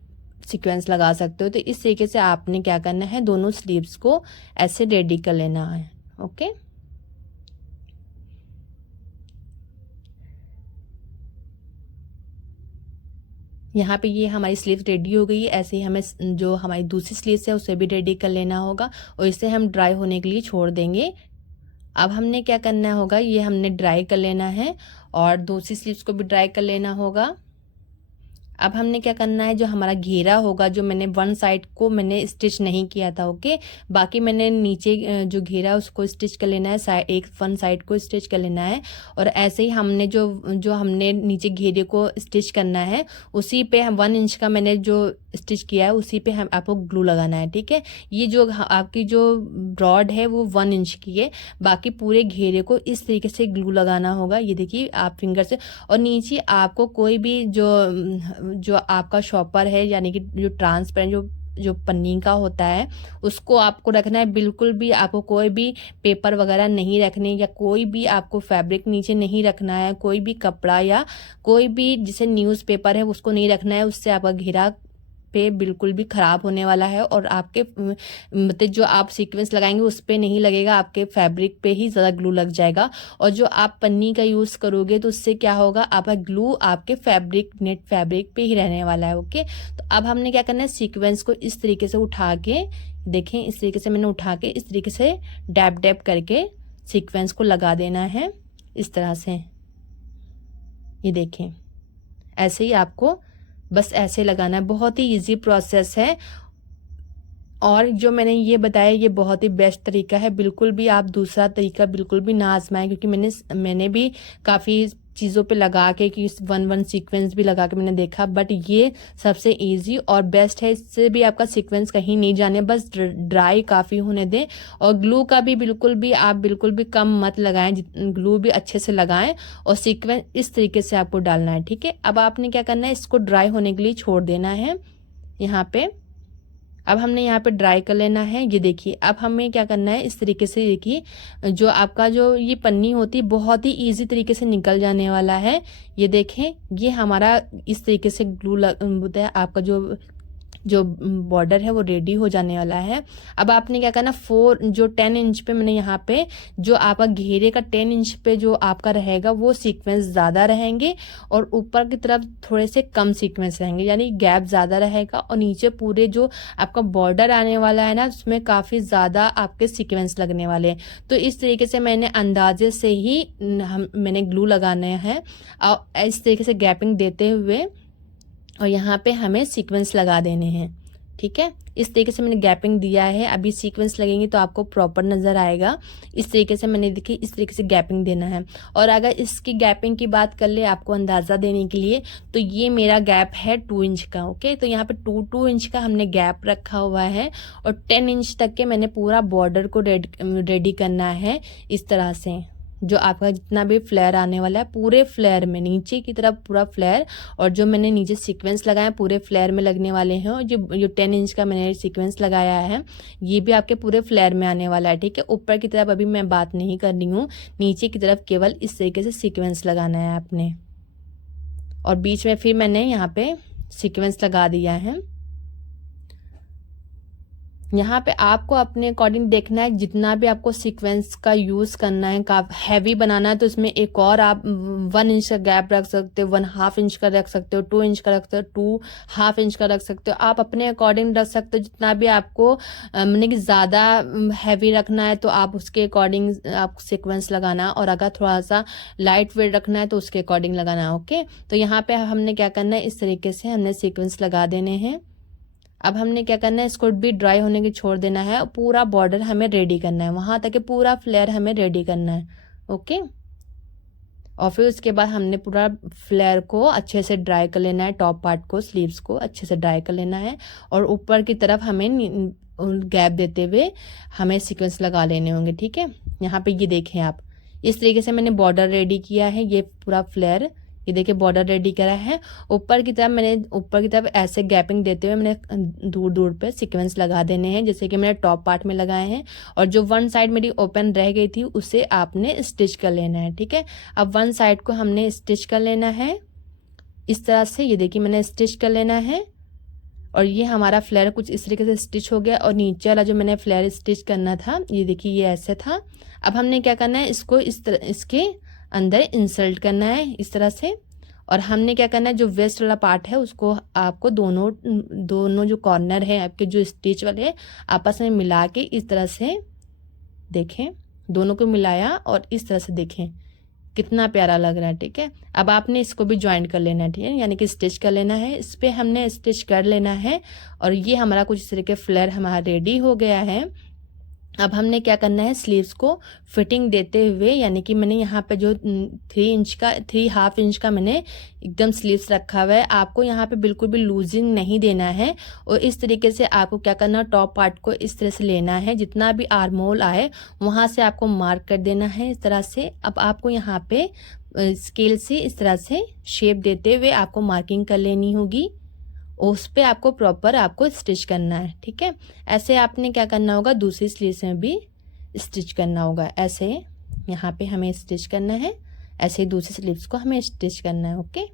सीक्वेंस लगा सकते हो। तो इस तरीके से आपने क्या करना है, दोनों स्लीव्स को ऐसे रेडी कर लेना है। ओके, यहाँ पे ये हमारी स्लीव्स रेडी हो गई है। ऐसे ही हमें जो हमारी दूसरी स्लीव्स है उसे भी रेडी कर लेना होगा और इसे हम ड्राई होने के लिए छोड़ देंगे। अब हमने क्या करना होगा, ये हमने ड्राई कर लेना है और दूसरी स्लीव्स को भी ड्राई कर लेना होगा। अब हमने क्या करना है, जो हमारा घेरा होगा, जो मैंने वन साइड को मैंने स्टिच नहीं किया था, ओके, बाकी मैंने नीचे जो घेरा उसको स्टिच कर लेना है, वन साइड को स्टिच कर लेना है। और ऐसे ही हमने जो हमने नीचे घेरे को स्टिच करना है, उसी पे हम 1 इंच का मैंने जो स्टिच किया है उसी पे हम आपको ग्लू लगाना है। ठीक है, ये जो आपकी जो ब्रॉड है वो 1 इंच की है, बाकी पूरे घेरे को इस तरीके से ग्लू लगाना होगा। ये देखिए आप फिंगर से, और नीचे आपको कोई भी जो आपका शॉपर है, यानी कि जो ट्रांसपेरेंट जो पन्नी का होता है, उसको आपको रखना है। बिल्कुल भी आपको कोई भी पेपर वगैरह नहीं रखने, या कोई भी आपको फैब्रिक नीचे नहीं रखना है, कोई भी कपड़ा या कोई भी जैसे न्यूज़पेपर है उसको नहीं रखना है। उससे आपका घेरा पे बिल्कुल भी खराब होने वाला है और आपके मतलब जो आप सीक्वेंस लगाएंगे उस पे नहीं लगेगा, आपके फैब्रिक पे ही ज़्यादा ग्लू लग जाएगा। और जो आप पन्नी का यूज़ करोगे तो उससे क्या होगा, आपका ग्लू आपके फैब्रिक नेट फैब्रिक पे ही रहने वाला है। ओके, तो अब हमने क्या करना है, सीक्वेंस को इस तरीके से उठा के, देखें इस तरीके से मैंने उठा के इस तरीके से डैप डैप करके सीक्वेंस को लगा देना है इस तरह से। ये देखें, ऐसे ही आपको बस ऐसे लगाना है। बहुत ही इजी प्रोसेस है और जो मैंने ये बताया ये बहुत ही बेस्ट तरीका है। बिल्कुल भी आप दूसरा तरीका बिल्कुल भी ना आजमाएं, क्योंकि मैंने भी काफ़ी चीज़ों पे लगा के कि 1 सीक्वेंस भी लगा के मैंने देखा, बट ये सबसे इजी और बेस्ट है। इससे भी आपका सीक्वेंस कहीं नहीं जाने, बस ड्राई काफ़ी होने दें। और ग्लू का भी बिल्कुल भी कम मत लगाएं, ग्लू भी अच्छे से लगाएं और सीक्वेंस इस तरीके से आपको डालना है। ठीक है, अब आपने क्या करना है, इसको ड्राई होने के लिए छोड़ देना है यहाँ पे। अब हमने यहाँ पे ड्राई कर लेना है। ये देखिए, अब हमें क्या करना है, इस तरीके से देखिए जो आपका जो ये पन्नी होती है बहुत ही इजी तरीके से निकल जाने वाला है। ये देखें, ये हमारा इस तरीके से ग्लू होता है, आपका जो बॉर्डर है वो रेडी हो जाने वाला है। अब आपने क्या करना, 10 इंच पे मैंने यहाँ पे जो आपका घेरे का 10 इंच पे जो आपका रहेगा वो सीक्वेंस ज़्यादा रहेंगे और ऊपर की तरफ थोड़े से कम सीक्वेंस रहेंगे, यानी गैप ज़्यादा रहेगा। और नीचे पूरे जो आपका बॉर्डर आने वाला है ना, उसमें काफ़ी ज़्यादा आपके सीक्वेंस लगने वाले हैं। तो इस तरीके से मैंने अंदाजे से ही मैंने ग्लू लगाना है और इस तरीके से गैपिंग देते हुए, और यहाँ पे हमें सीक्वेंस लगा देने हैं। ठीक है, इस तरीके से मैंने गैपिंग दिया है। अभी सीक्वेंस लगेंगे तो आपको प्रॉपर नज़र आएगा। इस तरीके से मैंने देखी, इस तरीके से गैपिंग देना है। और अगर इसकी गैपिंग की बात कर ले आपको अंदाज़ा देने के लिए, तो ये मेरा गैप है 2 इंच का। ओके, तो यहाँ पे 2 इंच का हमने गैप रखा हुआ है और 10 इंच तक के मैंने पूरा बॉर्डर को रेडी करना है इस तरह से। जो आपका जितना भी फ्लेयर आने वाला है पूरे फ्लेयर में नीचे की तरफ पूरा फ्लेयर, और जो मैंने नीचे सीक्वेंस लगाया पूरे फ्लेयर में लगने वाले हैं, और जो 10 इंच का मैंने सीक्वेंस लगाया है ये भी आपके पूरे फ्लेयर में आने वाला है। ठीक है, ऊपर की तरफ अभी मैं बात नहीं कर रही हूँ, नीचे की तरफ केवल इस तरीके से सीक्वेंस लगाना है आपने, और बीच में फिर मैंने यहाँ पे सीक्वेंस लगा दिया है। यहाँ पे आपको अपने अकॉर्डिंग देखना है, जितना भी आपको सीक्वेंस का यूज़ करना है, काफ़ी हैवी बनाना है तो इसमें एक और आप 1 इंच का गैप रख सकते हो, 1/2 इंच का रख सकते हो, 2 इंच का रख सकते हो, 2/2 इंच का रख सकते हो। आप अपने अकॉर्डिंग रख सकते हो, जितना भी आपको मैंने कि ज़्यादा हैवी रखना है तो आप उसके अकॉर्डिंग आप सीक्वेंस लगाना, और अगर थोड़ा सा लाइट वेट रखना है तो उसके अकॉर्डिंग लगाना। ओके, तो यहाँ पे हमने क्या करना है, इस तरीके से हमने सीक्वेंस लगा देने हैं। अब हमने क्या करना है, इसको भी ड्राई होने की छोड़ देना है, पूरा बॉर्डर हमें रेडी करना है, वहां तक कि पूरा फ्लेयर हमें रेडी करना है। ओके, और फिर उसके बाद हमने पूरा फ्लेयर को अच्छे से ड्राई कर लेना है, टॉप पार्ट को, स्लीव्स को अच्छे से ड्राई कर लेना है, और ऊपर की तरफ हमें गैप देते हुए हमें सीक्वेंस लगा लेने होंगे। ठीक है, यहाँ पे ये देखें आप, इस तरीके से मैंने बॉर्डर रेडी किया है, ये पूरा फ्लेयर, ये देखिए बॉर्डर रेडी करा है। ऊपर की तरफ ऐसे गैपिंग देते हुए मैंने दूर दूर पे सीक्वेंस लगा देने हैं, जैसे कि मैंने टॉप पार्ट में लगाए हैं, और जो वन साइड मेरी ओपन रह गई थी उसे आपने स्टिच कर लेना है। ठीक है, अब वन साइड को हमने स्टिच कर लेना है इस तरह से, ये देखिए मैंने स्टिच कर लेना है, और ये हमारा फ्लेयर कुछ इस तरीके से स्टिच हो गया, और नीचे वाला जो मैंने फ्लेयर स्टिच करना था ये देखिए ये ऐसे था। अब हमने क्या करना है, इसको इस तरह इसके अंदर इंसर्ट करना है इस तरह से, और हमने क्या करना है, जो वेस्ट वाला पार्ट है उसको आपको दोनों जो कॉर्नर है आपके जो स्टिच वाले आपस में मिला के इस तरह से देखें, दोनों को मिलाया और इस तरह से देखें कितना प्यारा लग रहा है। ठीक है, अब आपने इसको भी ज्वाइन कर लेना है, ठीक है, यानी कि स्टिच कर लेना है, इस पे हमने स्टिच कर लेना है, और ये हमारा कुछ इस तरह के फ्लेयर हमारा रेडी हो गया है। अब हमने क्या करना है, स्लीव्स को फिटिंग देते हुए, यानी कि मैंने यहाँ पे जो 3.5 इंच का मैंने एकदम स्लीव्स रखा हुआ है, आपको यहाँ पे बिल्कुल भी लूजिंग नहीं देना है, और इस तरीके से आपको क्या करना है, टॉप पार्ट को इस तरह से लेना है, जितना भी आर्म होल आए वहाँ से आपको मार्क कर देना है इस तरह से। अब आपको यहाँ पे स्केल से इस तरह से शेप देते हुए आपको मार्किंग कर लेनी होगी, उस पे आपको प्रॉपर आपको स्टिच करना है। ठीक है, ऐसे आपने क्या करना होगा, दूसरी स्लीव्स में भी स्टिच करना होगा, ऐसे यहाँ पे हमें स्टिच करना है, ऐसे ही दूसरी स्लीव्स को हमें स्टिच करना है। ओके,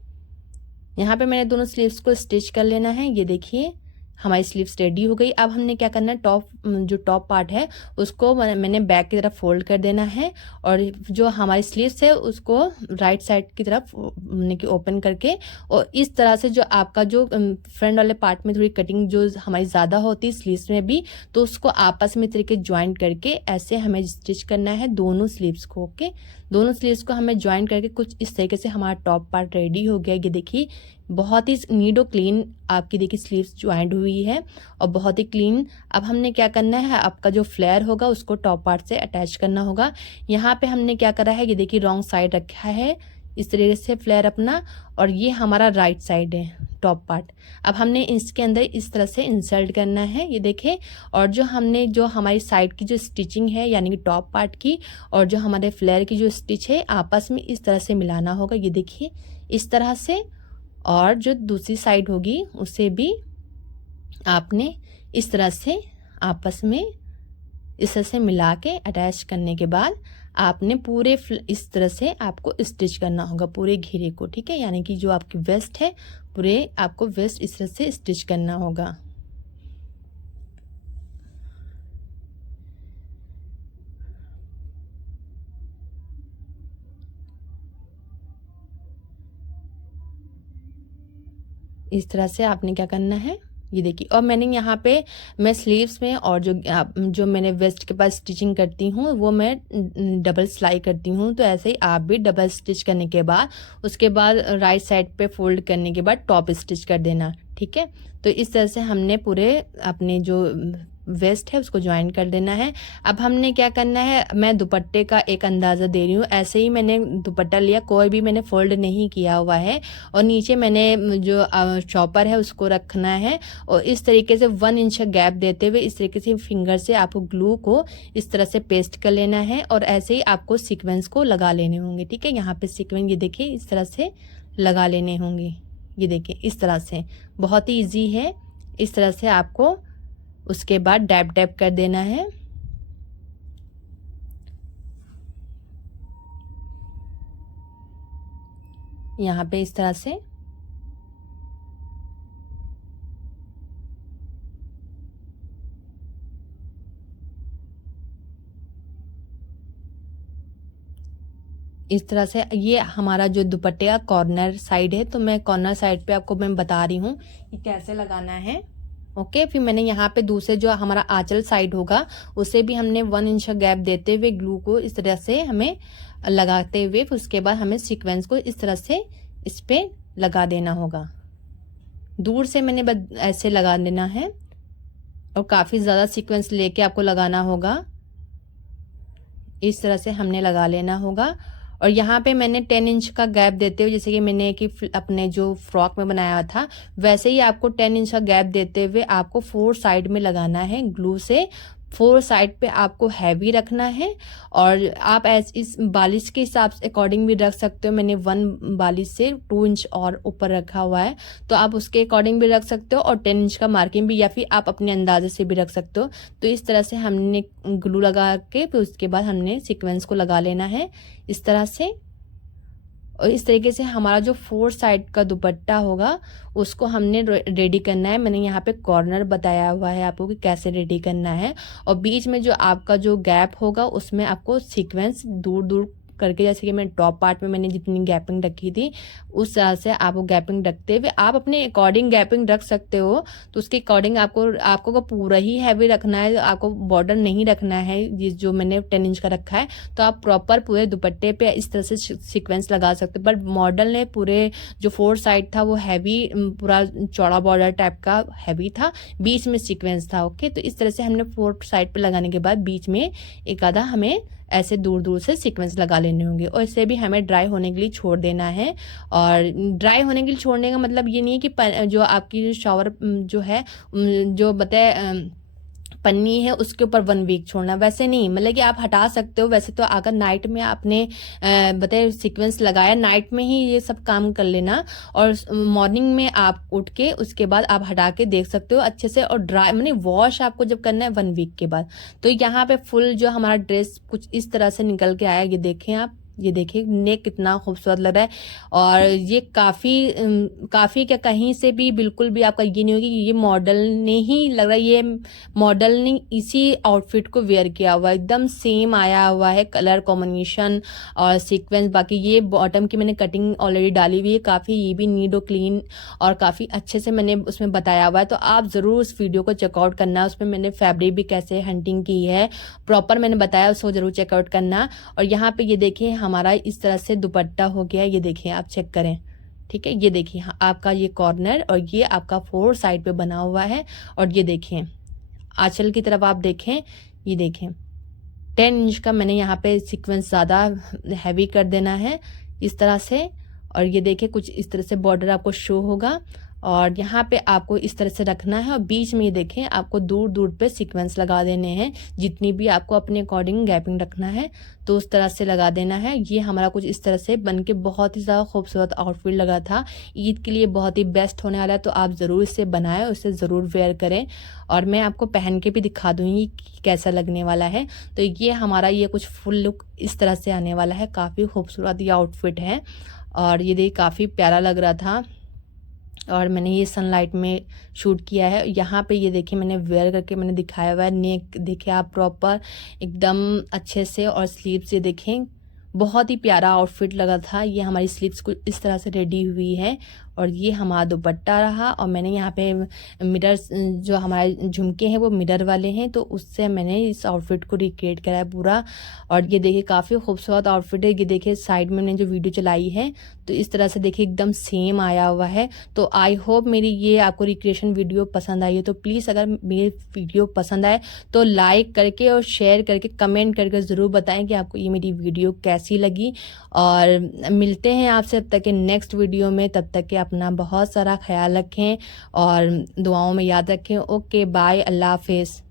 यहाँ पे मैंने दोनों स्लीव्स को स्टिच कर लेना है, ये देखिए हमारी स्लीव्स रेडी हो गई। अब हमने क्या करना है, जो टॉप पार्ट है उसको मैंने बैक की तरफ फोल्ड कर देना है, और जो हमारी स्लीव्स है उसको राइट साइड की तरफ यानी कि ओपन करके, और इस तरह से जो आपका जो फ्रंट वाले पार्ट में थोड़ी कटिंग जो हमारी ज़्यादा होती है स्लीव्स में भी, तो उसको आपस में तरीके ज्वाइन करके ऐसे हमें स्टिच करना है दोनों स्लीव्स को। ओके, दोनों स्लीव्स को हमें ज्वाइन करके कुछ इस तरीके से हमारा टॉप पार्ट रेडी हो गया। ये देखिए बहुत ही नीट और क्लीन आपकी देखिए स्लीव्स ज्वाइंट हुई है, और बहुत ही क्लीन। अब हमने क्या करना है, आपका जो फ्लेयर होगा उसको टॉप पार्ट से अटैच करना होगा। यहाँ पे हमने क्या करा है, ये देखिए रॉन्ग साइड रखा है इस तरीके से फ्लेयर अपना, और ये हमारा राइट साइड है टॉप पार्ट। अब हमने इसके अंदर इस तरह से इंसर्ट करना है, ये देखें, और जो हमारी साइड की जो स्टिचिंग है यानी कि टॉप पार्ट की, और जो हमारे फ्लेयर की जो स्टिच है आपस में इस तरह से मिलाना होगा, ये देखिए इस तरह से, और जो दूसरी साइड होगी उसे भी आपने इस तरह से आपस में इस तरह से मिला के अटैच करने के बाद आपने पूरे इस तरह से आपको स्टिच करना होगा पूरे घेरे को। ठीक है, यानी कि जो आपकी वेस्ट है पूरे आपको वेस्ट इस तरह से स्टिच करना होगा। इस तरह से आपने क्या करना है, ये देखिए, और मैंने यहाँ पे मैं स्लीव्स में और जो मैंने वेस्ट के पास स्टिचिंग करती हूँ वो मैं डबल सिलाई करती हूँ, तो ऐसे ही आप भी डबल स्टिच करने के बाद उसके बाद राइट साइड पे फोल्ड करने के बाद टॉप स्टिच कर देना। ठीक है, तो इस तरह से हमने पूरे अपने जो वेस्ट है उसको ज्वाइन कर देना है। अब हमने क्या करना है, मैं दुपट्टे का एक अंदाज़ा दे रही हूँ। ऐसे ही मैंने दुपट्टा लिया, कोई भी मैंने फोल्ड नहीं किया हुआ है, और नीचे मैंने जो चॉपर है उसको रखना है, और इस तरीके से 1 इंच का गैप देते हुए इस तरीके से फिंगर से आपको ग्लू को इस तरह से पेस्ट कर लेना है, और ऐसे ही आपको सीक्वेंस को लगा लेने होंगे। ठीक है, यहाँ पे सीक्वेंस ये देखिए इस तरह से लगा लेने होंगे। ये देखिए इस तरह से, बहुत ही ईजी है। इस तरह से आपको उसके बाद डैप डैप कर देना है। यहाँ पे इस तरह से इस तरह से ये हमारा जो दुपट्टे का कॉर्नर साइड है, तो मैं कॉर्नर साइड पे आपको मैं बता रही हूँ कि कैसे लगाना है। ओके, फिर मैंने यहाँ पे दूसरे जो हमारा आंचल साइड होगा उसे भी हमने 1 इंच का गैप देते हुए ग्लू को इस तरह से हमें लगाते हुए, फिर उसके बाद हमें सीक्वेंस को इस तरह से इस पे लगा देना होगा। दूर से मैंने ऐसे लगा देना है, और काफ़ी ज़्यादा सीक्वेंस लेके आपको लगाना होगा। इस तरह से हमने लगा लेना होगा। और यहाँ पे मैंने 10 इंच का गैप देते हुए, जैसे कि मैंने कि अपने जो फ्रॉक में बनाया था वैसे ही आपको 10 इंच का गैप देते हुए आपको 4 साइड में लगाना है ग्लू से। 4 साइड पे आपको हैवी रखना है, और आप इस बालिश के हिसाब से अकॉर्डिंग भी रख सकते हो। मैंने 1 बालिश से 2 इंच और ऊपर रखा हुआ है, तो आप उसके अकॉर्डिंग भी रख सकते हो, और 10 इंच का मार्किंग भी, या फिर आप अपने अंदाजे से भी रख सकते हो। तो इस तरह से हमने ग्लू लगा के फिर उसके बाद हमने सीक्वेंस को लगा लेना है इस तरह से। और इस तरीके से हमारा जो 4 साइड का दुपट्टा होगा उसको हमने रेडी करना है। मैंने यहाँ पे कॉर्नर बताया हुआ है आपको कि कैसे रेडी करना है, और बीच में जो आपका जो गैप होगा उसमें आपको सीक्वेंस दूर दूर करके, जैसे कि मैं टॉप पार्ट में मैंने जितनी गैपिंग रखी थी उस तरह से आप वो गैपिंग रखते हुए आप अपने अकॉर्डिंग गैपिंग रख सकते हो। तो उसके अकॉर्डिंग आपको को पूरा ही हैवी रखना है, आपको बॉर्डर नहीं रखना है जिस जो मैंने 10 इंच का रखा है, तो आप प्रॉपर पूरे दुपट्टे पे इस तरह से सीक्वेंस लगा सकते हो। बट मॉडल ने पूरे जो 4 साइड था वो हैवी, पूरा चौड़ा बॉर्डर टाइप का हैवी था, बीच में सीक्वेंस था। ओके, तो इस तरह से हमने 4 साइड पे लगाने के बाद बीच में एक आधा हमें ऐसे दूर दूर से सीक्वेंस लगा लेने होंगे, और इसे भी हमें ड्राई होने के लिए छोड़ देना है। और ड्राई होने के लिए छोड़ने का मतलब ये नहीं है कि जो आपकी शॉवर जो है जो बताए पन्नी है उसके ऊपर 1 वीक छोड़ना, वैसे नहीं, मतलब कि आप हटा सकते हो। वैसे तो अगर नाइट में आपने बताए सीक्वेंस लगाया, नाइट में ही ये सब काम कर लेना, और मॉर्निंग में आप उठ के उसके बाद आप हटा के देख सकते हो अच्छे से। और ड्राई मैंने वॉश आपको जब करना है 1 वीक के बाद। तो यहाँ पे फुल जो हमारा ड्रेस कुछ इस तरह से निकल के आया, ये देखें आप, ये देखिए नेक कितना खूबसूरत लग रहा है। और ये काफ़ी क्या, कहीं से भी बिल्कुल भी आपका ये नहीं होगी कि ये मॉडल ने ही लग रहा है, ये मॉडल ने इसी आउटफिट को वेयर किया हुआ है। एकदम सेम आया हुआ है कलर कॉम्बिनेशन और सीक्वेंस। बाकी ये बॉटम की मैंने कटिंग ऑलरेडी डाली हुई है, काफ़ी ये भी नीट और क्लीन और काफ़ी अच्छे से मैंने उसमें बताया हुआ है। तो आप ज़रूर उस वीडियो को चेकआउट करना, उसमें मैंने फैब्रिक भी कैसे हंटिंग की है प्रॉपर मैंने बताया, उसको ज़रूर चेकआउट करना। और यहाँ पे ये देखिए हमारा इस तरह से दुपट्टा हो गया, ये देखिए आप चेक करें, ठीक है। ये देखिए आपका ये कॉर्नर और ये आपका 4 साइड पे बना हुआ है। और ये देखिए आंचल की तरफ आप देखें, ये देखें 10 इंच का मैंने यहाँ पे सीक्वेंस ज़्यादा हैवी कर देना है इस तरह से। और ये देखिए कुछ इस तरह से बॉर्डर आपको शो होगा, और यहाँ पे आपको इस तरह से रखना है। और बीच में ये देखें आपको दूर दूर पे सीक्वेंस लगा देने हैं, जितनी भी आपको अपने अकॉर्डिंग गैपिंग रखना है तो उस तरह से लगा देना है। ये हमारा कुछ इस तरह से बन के बहुत ही ज़्यादा खूबसूरत आउटफिट लगा था, ईद के लिए बहुत ही बेस्ट होने वाला है। तो आप ज़रूर इसे बनाएं, उसे ज़रूर वेयर करें, और मैं आपको पहन के भी दिखा दूँगी कि कैसा लगने वाला है। तो ये हमारा ये कुछ फुल लुक इस तरह से आने वाला है, काफ़ी खूबसूरत ये आउटफिट है। और ये देखिए काफ़ी प्यारा लग रहा था, और मैंने ये सनलाइट में शूट किया है। यहाँ पे ये देखिए मैंने वेयर करके मैंने दिखाया हुआ है। नेक देखिए आप प्रॉपर एकदम अच्छे से, और स्लीव्स ये देखें बहुत ही प्यारा आउटफिट लगा था। ये हमारी स्लीव्स कुछ इस तरह से रेडी हुई है, और ये हमारा दुपट्टा रहा। और मैंने यहाँ पे मिरर जो हमारे झुमके हैं वो मिरर वाले हैं, तो उससे मैंने इस आउटफिट को रिक्रिएट करा है पूरा। और ये देखिए काफ़ी खूबसूरत आउटफिट है। ये देखिए साइड में मैंने जो वीडियो चलाई है तो इस तरह से देखिए एकदम सेम आया हुआ है। तो आई होप मेरी ये आपको रिक्रिएशन वीडियो पसंद आई है। तो प्लीज़ अगर मेरी वीडियो पसंद आए तो लाइक करके और शेयर करके कमेंट करके ज़रूर बताएं कि आपको ये मेरी वीडियो कैसी लगी। और मिलते हैं आपसे तब तक के नेक्स्ट वीडियो में। तब तक के अपना बहुत सारा ख्याल रखें और दुआओं में याद रखें। ओके बाय, अल्लाह हाफिज़।